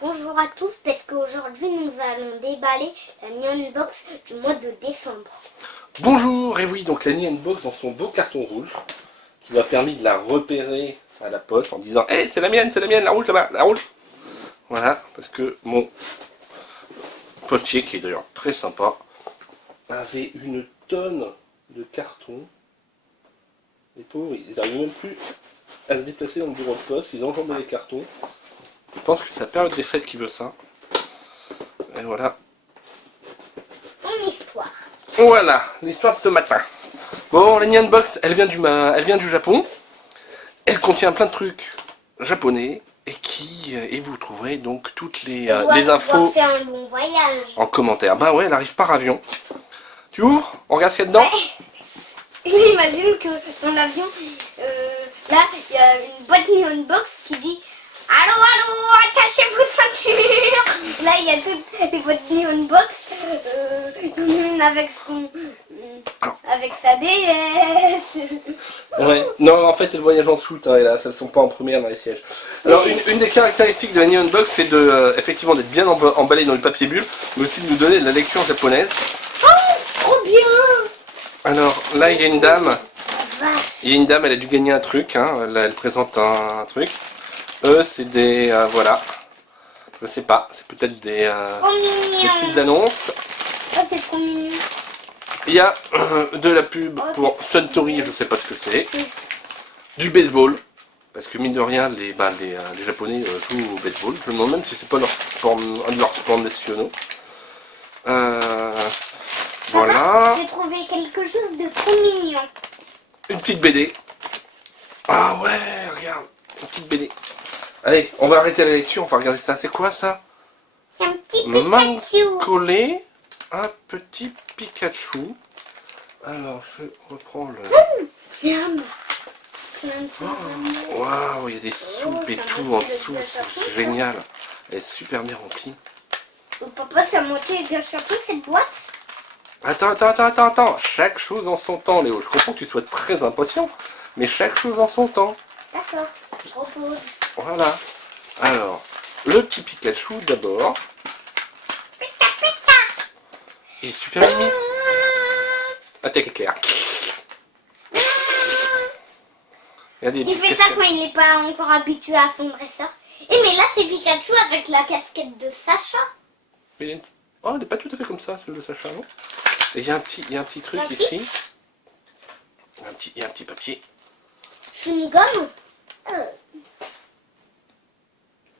Bonjour à tous, parce qu'aujourd'hui nous allons déballer la Neon Box du mois de décembre. Bonjour, et oui, donc la Neon Box dans son beau carton rouge, qui m'a permis de la repérer à la poste en disant hey, c'est la mienne, la rouge là-bas, la rouge. Voilà, parce que mon postier, qui est d'ailleurs très sympa, avait une tonne de cartons. Les pauvres, ils n'arrivent même plus à se déplacer dans le bureau de poste, ils enjambent les cartons. Je pense que c'est la période des fêtes qui veut ça. Et voilà. Ton histoire. Voilà, l'histoire de ce matin. Bon, la Neon Box, elle vient du Japon. Elle contient plein de trucs japonais et vous trouverez donc toutes les infos faire un long voyage. en commentaire. Bah ouais, elle arrive par avion. Tu ouvres? On regarde ce qu'il y a dedans? Ouais. J'imagine que dans l'avion, là, il y a une boîte Neon Box qui dit allô, allô, attachez vos ceintures. Là, il y a toutes les boîtes Neon Box avec sa DS. Ouais, non, en fait, elle voyage en soute, hein, hélas, elles sont pas en première dans les sièges. Alors, une des caractéristiques de la Neon Box, c'est de, effectivement, d'être bien emballé dans le papier bulle, mais aussi de nous donner de la lecture japonaise. Oh, trop bien. Alors, là, il y a une dame. Vache. Il y a une dame, elle a dû gagner un truc, hein, là, elle présente un truc. Eux, c'est des, voilà, je sais pas, c'est peut-être des petites annonces. Oh, c'est trop mignon. Il y a de la pub pour Suntory, je sais pas ce que c'est. Du baseball, parce que mine de rien, les Japonais jouent au baseball. Je me demande même si c'est pas un de leurs sports nationaux. Voilà. J'ai trouvé quelque chose de trop mignon. Une petite BD. Ah ouais, regarde, une petite BD. Allez, on va arrêter la lecture, on va regarder ça. C'est quoi ça? C'est un petit Pikachu. Collé, un petit Pikachu. Alors, je reprends le... Miam. Waouh, il y a des soupes et tout en dessous, c'est génial. Elle est super bien remplie. Oh, papa, c'est à moitié gâchapon cette boîte. Attends. Chaque chose en son temps, Léo. Je comprends que tu sois très impatient, mais chaque chose en son temps. D'accord, je repose. Voilà. Alors, le petit Pikachu d'abord. Pika, pika. Il est super mimi. Attaque éclair. Il fait ça quand il n'est pas encore habitué à son dresseur. Et mais là, c'est Pikachu avec la casquette de Sacha. Mais oh, elle n'est pas tout à fait comme ça, celle de Sacha, non? Et il y a un petit truc Merci. ici. Il y a un petit papier. Chewing-gum.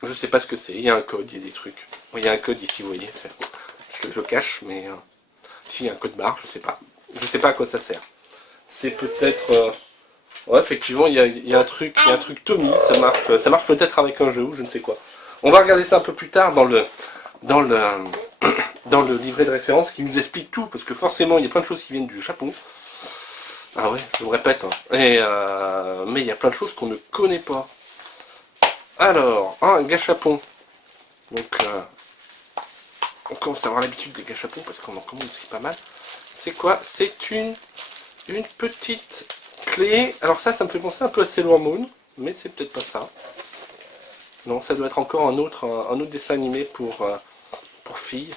Je sais pas ce que c'est, il y a un code, il y a des trucs. Il y a un code ici, vous voyez. Je le cache, mais ici il y a un code barre, je sais pas. Je sais pas à quoi ça sert. C'est peut-être... ouais, effectivement, il y a un truc Tommy, ça marche peut-être avec un jeu ou je ne sais quoi. On va regarder ça un peu plus tard dans le livret de référence qui nous explique tout, parce que forcément il y a plein de choses qui viennent du Japon. Ah ouais, je me répète, hein. Mais il y a plein de choses qu'on ne connaît pas. Alors, un gâchapon. Donc, on commence à avoir l'habitude des gâchapons parce qu'on en commande aussi pas mal. C'est quoi? C'est une petite clé. Alors ça me fait penser un peu à Sailor Moon, mais c'est peut-être pas ça. Non, ça doit être encore un autre dessin animé pour filles.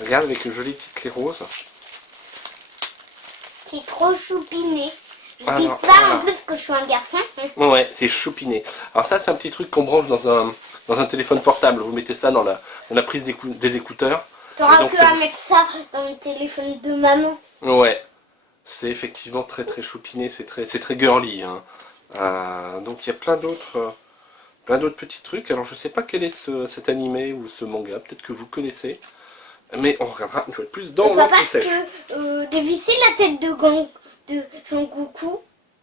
Regarde, avec une jolie petite clé rose. C'est trop choupiné. Je dis Alors, ça voilà. en plus que je suis un garçon. Ouais, c'est choupiné. Alors ça, c'est un petit truc qu'on branche dans un téléphone portable. Vous mettez ça dans la prise des écouteurs. T'auras que à mettre ça dans le téléphone de maman. Ouais, c'est effectivement très très choupiné, c'est très girly. Hein. Donc il y a plein d'autres petits trucs. Alors je sais pas quel est cet animé ou ce manga, peut-être que vous connaissez. Mais on regardera une fois de plus dans Papa, notre sèche. que dévisser la tête de Sangoku.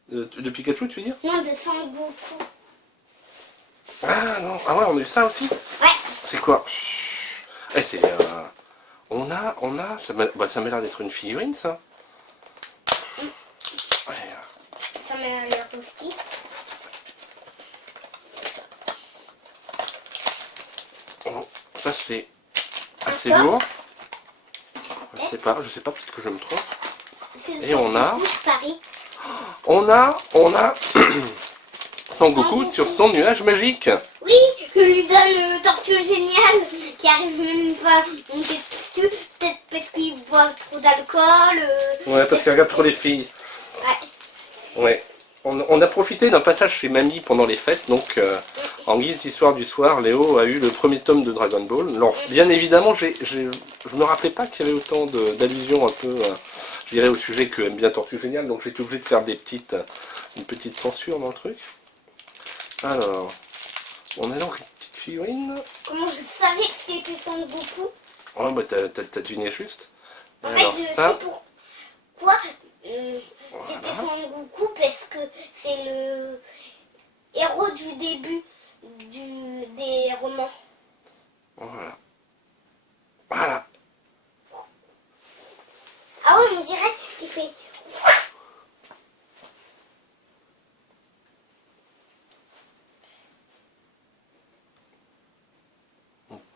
De Pikachu, tu veux dire? Non, de Sangoku. Ah non, ah ouais, on a eu ça aussi? Ouais. C'est quoi? Eh, c'est... on a... ça m'a l'air d'être une figurine, ça. Ouais. Ça m'a l'air aussi. Oh, ça c'est assez ça lourd. Je sais pas, peut-être que je me trompe. Et on a... Paris. On a Sangoku sur son nuage magique. Oui, je lui donne Tortue Géniale. poils qui arrivent même pas à monter dessus. Peut-être parce qu'ils boivent trop d'alcool. Ouais, parce qu'elle regarde trop les filles. Ouais. Ouais. On a profité d'un passage chez Mamie pendant les fêtes, donc en guise d'histoire du soir, Léo a eu le premier tome de Dragon Ball. Alors, bien évidemment, je me rappelais pas qu'il y avait autant d'allusions un peu, je dirais, au sujet que aime bien Tortue Géniale, donc j'étais obligé de faire une petite censure dans le truc. Alors, on a donc une petite figurine. Comment je savais que c'était Son Goku? Oh, bah t'as deviné juste. En Alors, fait, je ça, sais pourquoi c'était Son Goku, parce que c'est le héros du début des romans. voilà. Voilà. Ah ouais, on dirait qu'il fait...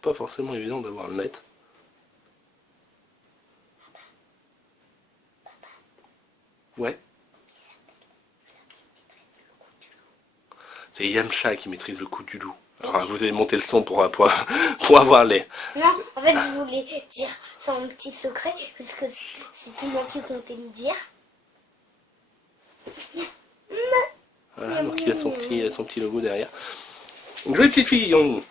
Pas forcément évident d'avoir le net. Ouais. C'est Yamcha qui maîtrise le coup du loup. Alors, vous allez monter le son pour avoir les... Non, en fait, je voulais dire c'est un petit secret, parce que c'était moi qui comptais le dire. Voilà, donc il a son petit logo derrière. Une jolie petite figurine.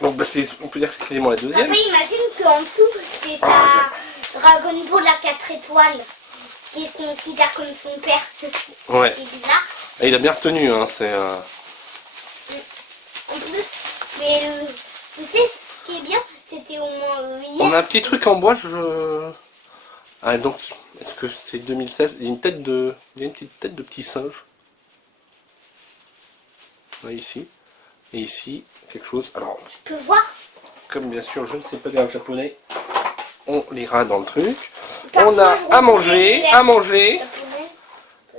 Donc bah, on peut dire que c'est quasiment la deuxième. Après, imagine qu'en dessous, c'est sa Dragon Ball à 4 étoiles, qui considère comme son père. Ouais. C'est bizarre. Et il a bien retenu, hein, c'est... En plus, mais tu sais ce qui est bien, c'était au moins hier. On a un petit truc en bois, Ah, donc, est-ce que c'est 2016? Il y a une petite tête de petit singe. Là, ici. Et ici, quelque chose. Alors, Tu peux voir. comme bien sûr, je ne sais pas lire le japonais, on lira dans le truc. Par On a contre, à manger, japonais,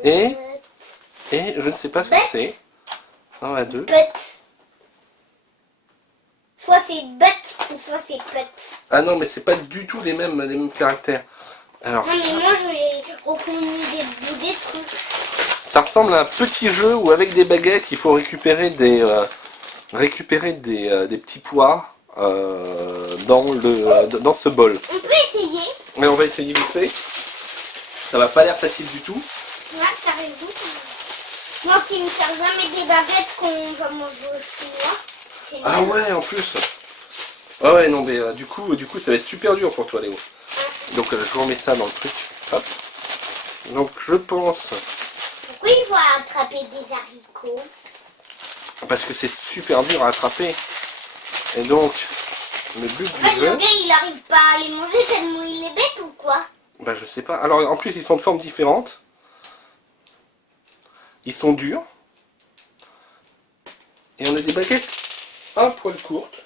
et je ne sais pas ce que Bête. c'est. Un à deux. Pet. Soit c'est bête, ou soit c'est pet. Ah non, mais c'est pas du tout les mêmes caractères. Alors, Non, mais moi, je l'ai reconnu des bouts des trucs. ça ressemble à un petit jeu où avec des baguettes, il faut récupérer des petits pois dans ce bol. On peut essayer. Mais on va essayer vite fait. Ça va pas l'air facile du tout. Ouais, t'as raison. Moi qui ne sers jamais des baguettes qu'on va manger au chinois. C'est Ah nul. ouais, en plus. Ah ouais, non, mais du coup, ça va être super dur pour toi, Léo. Donc, je vous remets ça dans le truc. Hop. Donc, je pense, Pourquoi il faut attraper des haricots? parce que c'est super dur à attraper. Et donc, le but En fait, du le jeu, gars, il arrive pas à les manger tellement il est bête ou quoi? bah je sais pas. Alors, en plus, ils sont de formes différentes. Ils sont durs. Et on a des baguettes un poil courtes.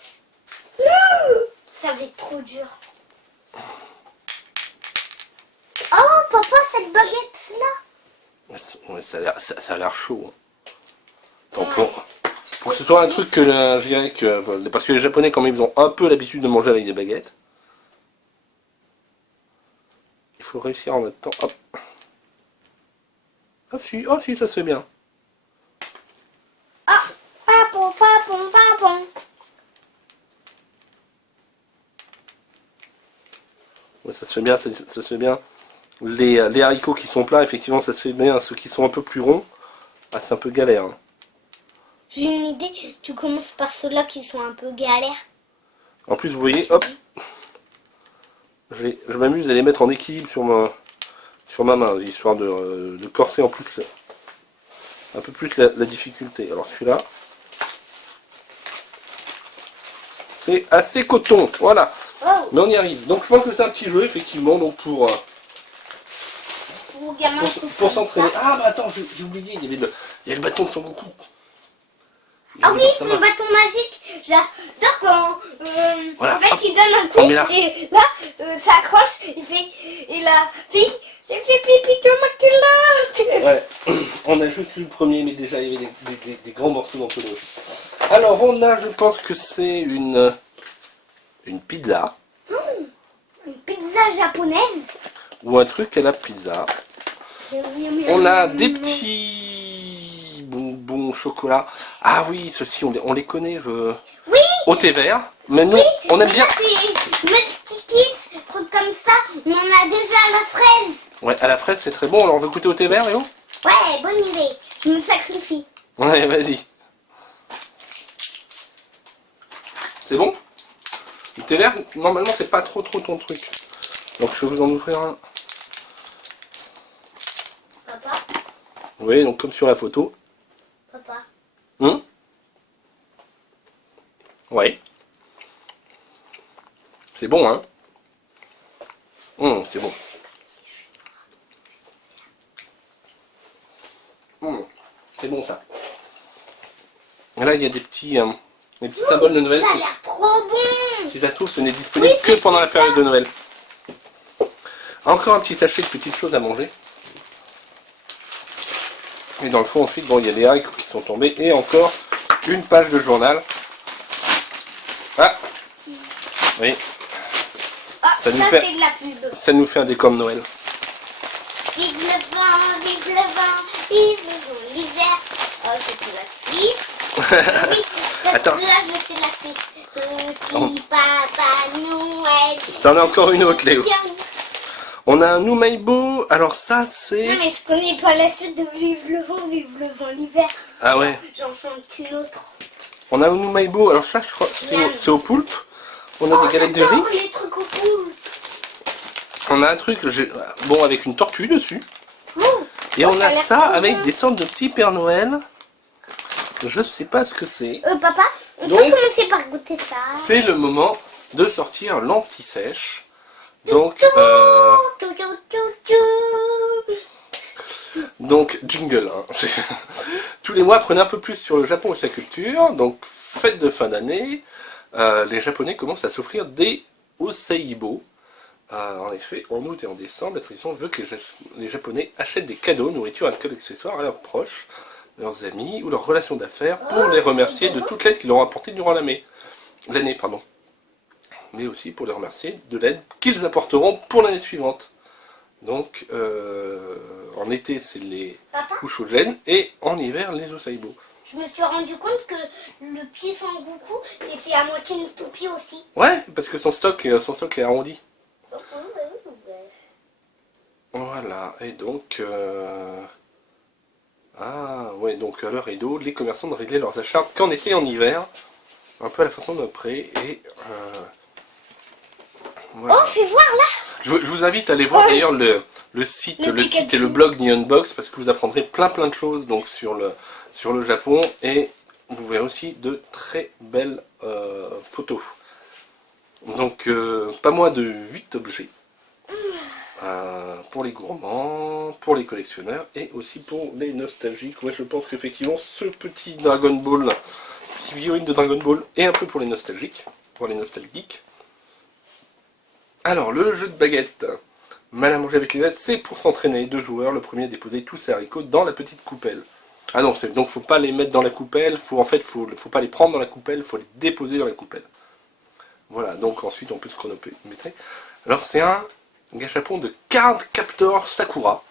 Ça va être trop dur. Oh, papa, cette baguette-là. Ouais, ça a l'air chaud. Hein. Donc, pour que ce soit un truc que je dirais que... Parce que les Japonais, quand même, ils ont un peu l'habitude de manger avec des baguettes. Il faut réussir en notre temps. Hop. Ah si, ça se fait bien. Ah, papon, papon, papon. Ouais, ça se fait bien, ça se fait bien. Les haricots qui sont plats, effectivement, ça se fait bien. Ceux qui sont un peu plus ronds, ah, c'est un peu galère. Hein. J'ai une idée, tu commences par ceux-là qui sont un peu galères. En plus, vous voyez, hop, je m'amuse à les mettre en équilibre sur ma main, histoire de corser en plus un peu plus la difficulté. Alors celui-là, c'est assez coton, voilà. Oh, Mais on y arrive. Donc je pense que c'est un petit jeu, effectivement, donc pour gamin, pour s'entraîner. Ah bah attends, j'ai oublié, il y avait le bâton de Son Goku. Ah oui, son bâton magique. J'adore quand Voilà, en fait hop, il donne un on coup met là. et là ça accroche, il fait et la fille, j'ai fait pipi dans ma culotte. Ouais, on a juste lu le premier, mais déjà il y avait des grands morceaux d'entonnoir. Alors on a, je pense que c'est une pizza, Une pizza japonaise. ou un truc à la pizza. On a des petits bonbons au chocolat. Ah oui, ceux-ci on les connaît. Oui, Au thé vert. Mais nous, on aime mais bien. là, c'est Medkikis, truc comme ça. On en a déjà à la fraise. Ouais, à la fraise, c'est très bon. Alors, on veut goûter au thé vert, Léo? Ouais, bonne idée. Je me sacrifie. Ouais, vas-y. C'est bon? Le thé vert, normalement, c'est pas trop ton truc. Donc, je vais vous en ouvrir un. Papa, Oui, donc comme sur la photo. papa. Hum? Ouais. C'est bon, hein? C'est bon. C'est bon, ça. Et là, il y a des petits symboles de Noël. Ça a l'air trop bon. Si ça se trouve, ce n'est disponible Oui, que c'est pendant la ça. période de Noël. Encore un petit sachet de petites choses à manger. Et dans le fond, ensuite, bon, il y a les haricots qui sont tombés. Et encore une page de journal. Ah! Oui, Ah, Ça ça, nous fait- c'est de la pub. ça nous fait un décor de Noël. Vive le vent, vive le vent, vive l'hiver. Oh, c'était la suite. Oui, Attends. là, je sais la suite. Petit papa Noël. Ça en a encore une autre, Léo. Tiens. On a un Noumaïbo. Alors ça, c'est... Non, mais je connais pas la suite de vive le vent, l'hiver. Ah ouais. J'en chante une autre. On a un Noumaïbo. Alors ça, je crois, c'est au poulpe. On a des galettes de riz. J'adore les trucs au poule. On a un truc, bon, avec une tortue dessus. Oh, Et on ça a a l'air ça trop avec bon. des sortes de petits Pères Noël. Je sais pas ce que c'est. Papa, on Donc- peut commencer par goûter ça. C'est le moment de sortir l'anti-sèche. Donc, Tchou, tchou, tchou, tchou. jingle. Hein. Tous les mois, apprenez un peu plus sur le Japon et sa culture. Donc, fête de fin d'année. Les Japonais commencent à s'offrir des oseibo. En effet, en août et en décembre, la tradition veut que les Japonais achètent des cadeaux, nourriture, alcool, accessoires à leurs proches, leurs amis ou leurs relations d'affaires pour les remercier de toute l'aide qu'ils leur ont apportée durant l'année. Mais aussi pour les remercier de l'aide qu'ils apporteront pour l'année suivante. Donc, en été, c'est les Papa, Ushogen et en hiver, les oseibo. je me suis rendu compte que le petit Sangoku, c'était à moitié une toupie aussi. Ouais, parce que son stock est arrondi. Voilà, et donc... Ah, ouais, donc à l'heure Edo, les commerçants ne réglaient leurs achats qu'en été et en hiver. Un peu à la façon d'un prêt, et... voilà. Oh, fais voir là. Je vous invite à aller voir d'ailleurs le site, Le le site et Pikachu. le blog Nihonbox, parce que vous apprendrez plein de choses donc, sur le Japon, et vous verrez aussi de très belles photos. Donc, pas moins de 8 objets. Pour les gourmands, pour les collectionneurs et aussi pour les nostalgiques. Moi je pense qu'effectivement ce petit Dragon Ball, petit figurine de Dragon Ball est un peu pour les nostalgiques, pour les nostalgiques. Alors le jeu de baguette, mal à manger avec les lettres, c'est pour s'entraîner. 2 joueurs, le premier à déposer tous ses haricots dans la petite coupelle. Ah non, donc faut pas les mettre dans la coupelle, faut pas les prendre dans la coupelle, faut les déposer dans la coupelle. Voilà, donc ensuite on peut se chronométrer. Alors c'est un gâchapon de Card Captor Sakura.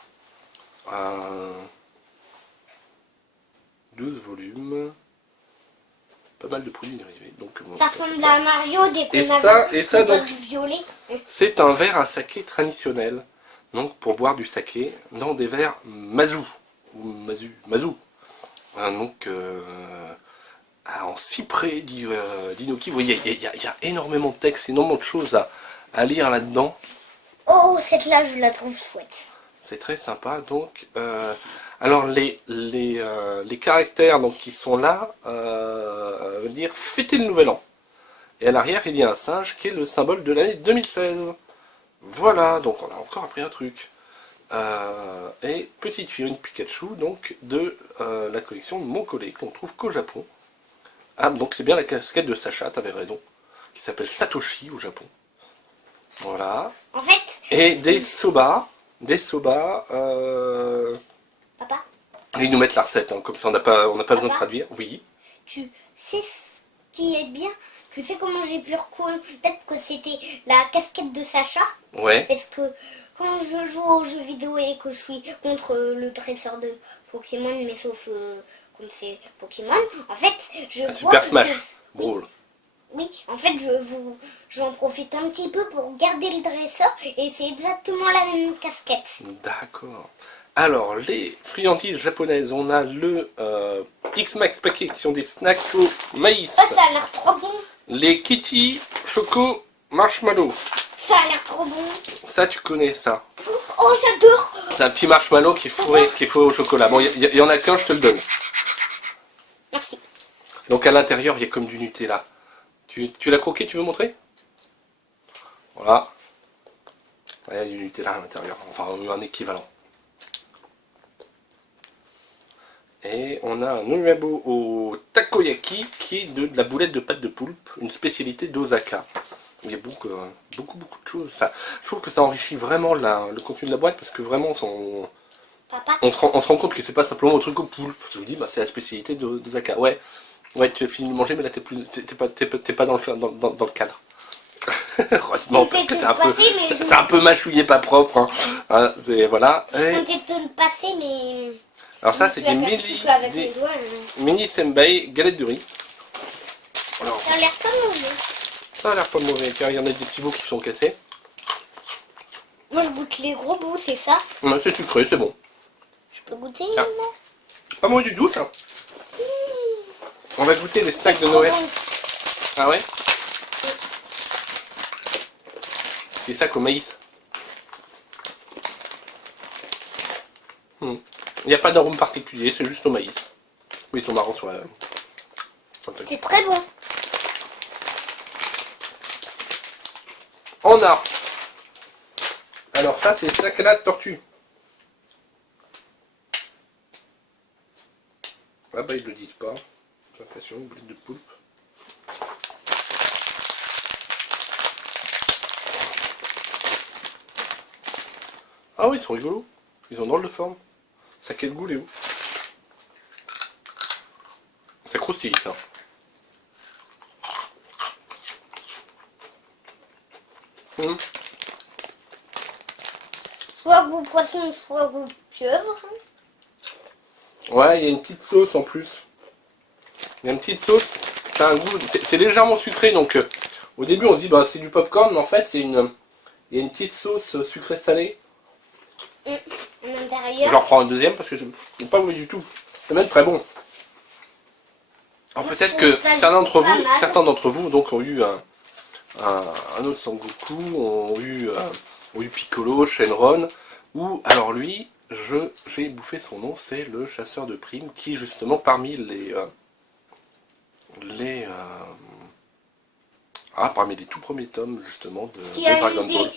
12 volumes. Pas mal de produits dérivés. Donc, bon, Ça ressemble à Mario dès Et qu'on a ça, vu et ça, le donc- boss violet. c'est un verre à saké traditionnel. Donc pour boire du saké dans des verres mazu. Ou mazu. Donc en cyprès d'Inoki. Vous voyez, il y a énormément de textes, énormément de choses à lire là-dedans. Oh, cette là, je la trouve chouette. C'est très sympa. Donc, alors les caractères donc, qui sont là veulent dire fêter le nouvel an. Et à l'arrière, il y a un singe qui est le symbole de l'année 2016. Voilà, donc on a encore appris un truc. Et petite figurine Pikachu, donc de la collection Monkole, qu'on trouve qu'au Japon. Ah, donc c'est bien la casquette de Sacha, t'avais raison, qui s'appelle Satoshi au Japon. Voilà. En fait, Et des soba. papa, Et ils nous mettent la recette, hein, comme ça on n'a pas besoin de Papa traduire. Oui. tu sais ce qui est bien? Tu sais comment j'ai pu reconnaître que c'était la casquette de Sacha? Ouais. Parce que quand je joue aux jeux vidéo et que je suis contre le dresseur de Pokémon, mais sauf contre ces Pokémon, en fait, je vois Super que- Smash Brawl. Oui, en fait, j'en profite un petit peu pour garder le dresseur et c'est exactement la même casquette. D'accord. Alors, les friandises japonaises, on a le X-Max paquet qui sont des snacks au maïs. Oh, ça a l'air trop bon. Les Kitty Choco Marshmallow. Ça a l'air trop bon. Ça, tu connais ça. Oh, j'adore. C'est un petit marshmallow qui est fourré au chocolat. Bon, il y en a qu'un, je te le donne. Merci. Donc à l'intérieur, il y a comme du Nutella. Tu l'as croqué, tu veux montrer? Voilà. Ouais, il y a du Nutella à l'intérieur. Enfin, un équivalent. Et on a un nuabo au takoyaki qui est de la boulette de pâte de poulpe, une spécialité d'Osaka. Il y a beaucoup de choses. Ça, je trouve que ça enrichit vraiment le contenu de la boîte parce que vraiment Papa. on se rend compte que c'est pas simplement un truc au poulpe. Je vous dis, bah, c'est la spécialité d'Osaka. Ouais, tu as fini de manger, mais là t'es pas dans le cadre. Heureusement, parce que c'est un peu mâchouillé, pas propre. Hein. Hein, voilà. Je comptais te le passer, mais... Alors ça, c'est des mini senbei, galettes de riz. Alors, ça a l'air pas mauvais. ça a l'air pas mauvais. Tiens, il y en a des petits bouts qui sont cassés. Moi, je goûte les gros bouts, c'est ça? Ouais, c'est sucré, c'est bon. Je peux goûter, Ah. non? Pas mauvais du tout, ça. On va goûter les snacks de Noël. Bon. Ah ouais? C'est ça qu'au maïs. Il n'y a pas d'arôme particulier, c'est juste au maïs. Oui, ils sont marrants sur le truc. C'est très bon. On a. Alors ça, c'est snacks à la tortue. Ah bah ils le disent pas. J'ai l'impression, une boulette de poulpe. Ah oui, ils sont rigolos. Ils ont drôle de forme. Ça a quel goût, Léo? Ça croustille, ça. Soit goût poisson, soit goût pieuvre. Ouais, il y a une petite sauce en plus. Il y a une petite sauce. Ça a un goût. C'est légèrement sucré, donc au début on se dit bah c'est du popcorn, mais en fait il y a une petite sauce sucrée-salée. À l'intérieur. J'en reprends un deuxième parce que je n'ai pas voulu du tout. C'est même très bon. Alors peut-être que certains d'entre vous donc ont eu un autre Sangoku, ont eu Piccolo, Shenron, ou alors lui, j'ai bouffé son nom, c'est le chasseur de primes qui justement parmi parmi les tout premiers tomes justement de Dragon Ball.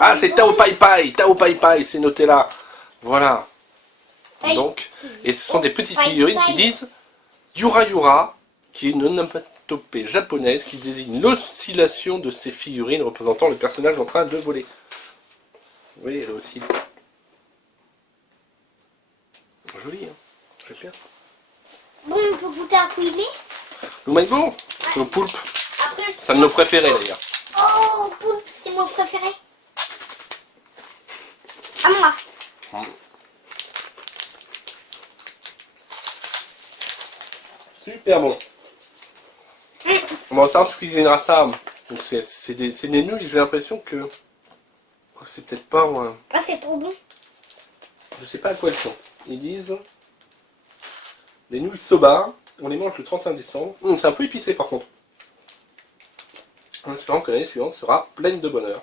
Ah, c'est Tao Pai Pai, c'est noté là. Voilà. Donc, et ce sont des petites figurines qui disent Yura Yura, qui est une onomatopée japonaise qui désigne l'oscillation de ces figurines représentant le personnage en train de voler. Oui, elle aussi. Joli, hein. J'aime bien. Bon, on peut goûter à quoi il est? Le maïbo, le poulpe. Après, C'est un de nos préférés d'ailleurs. oh, poulpe, c'est mon préféré. À moi. Super bon. Bon, ça on se cuisinera ça. Donc c'est des nouilles, j'ai l'impression que c'est peut-être pas moi. Ah, c'est trop bon. Je sais pas à quoi elles sont. Ils disent des nouilles soba. On les mange le 31 décembre. C'est un peu épicé par contre. En espérant que l'année suivante sera pleine de bonheur.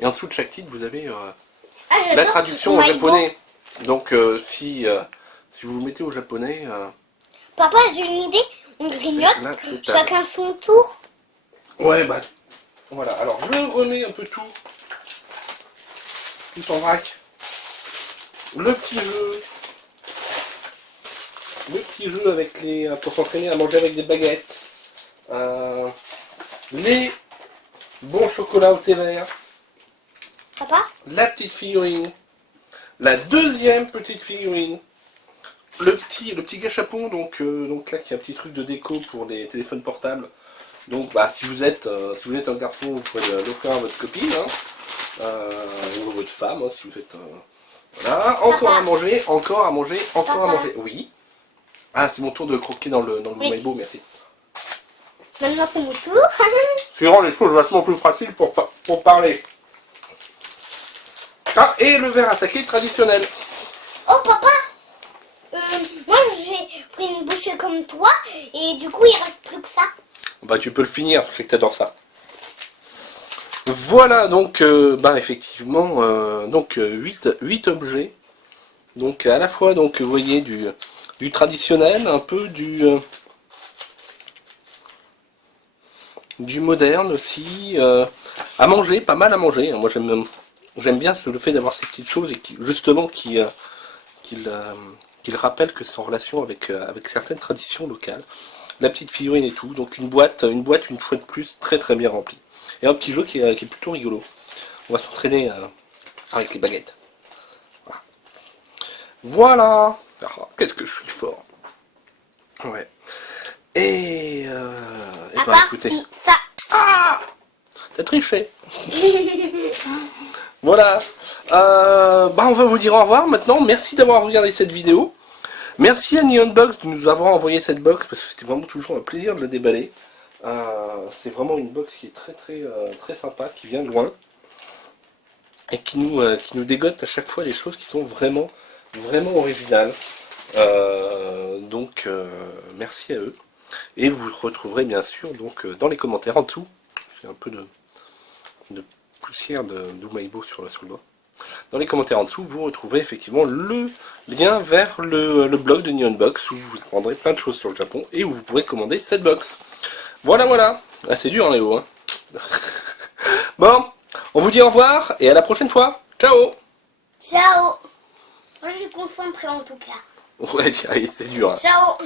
Et en dessous de chaque titre, vous avez la traduction au japonais. Donc si vous vous mettez au japonais... Papa, j'ai une idée. On grignote, chacun son tour. Ouais, bah voilà. Alors je remets un peu tout en vrac. Le petit jeu avec pour s'entraîner à manger avec des baguettes. Les bons chocolats au thé vert. Papa? La petite figurine. La deuxième petite figurine. Le petit gâchapon, donc là qui est un petit truc de déco pour les téléphones portables. Donc bah si vous êtes un garçon, vous pouvez l'offrir à votre copine, hein, ou à votre femme, hein, si vous êtes voilà, encore à manger, encore à manger. Oui. Ah, c'est mon tour de croquer dans le maïbo, merci. Maintenant c'est mon tour. Tu rends les choses vachement plus faciles pour parler. Ah, et le verre à saké traditionnel. Oh papa, moi j'ai pris une bouchée comme toi et du coup il reste plus que ça. Bah tu peux le finir, je sais que t'adores ça. Voilà donc bah effectivement donc 8 objets. Donc à la fois donc vous voyez du traditionnel, un peu du moderne aussi, à manger, pas mal à manger. Moi j'aime bien le fait d'avoir ces petites choses et qui justement qui rappellent que c'est en relation avec certaines traditions locales. La petite figurine et tout, donc une boîte une fois de plus très très bien remplie. Et un petit jeu qui est plutôt rigolo. On va s'entraîner avec les baguettes. Voilà. Oh, qu'est-ce que je suis fort. Ouais. Et À bah part écoutez. si ça. Ah, t'as triché. Voilà. Bah on va vous dire au revoir maintenant. Merci d'avoir regardé cette vidéo. Merci à Neonbox de nous avoir envoyé cette box parce que c'était vraiment toujours un plaisir de la déballer. C'est vraiment une box qui est très sympa, qui vient de loin et qui nous dégote à chaque fois des choses qui sont vraiment originales. Donc merci à eux. Et vous retrouverez bien sûr donc dans les commentaires en dessous. J'ai un peu de poussière d'Umaïbo sur le doigt. Dans les commentaires en dessous, vous retrouverez effectivement le lien vers le blog de Neonbox où vous apprendrez plein de choses sur le Japon et où vous pourrez commander cette box. Voilà. Ah, c'est dur, hein, Léo. Hein. Bon, on vous dit au revoir et à la prochaine fois. Ciao. Ciao. Moi je suis concentrée en tout cas. Ouais, c'est dur. Hein. Ciao.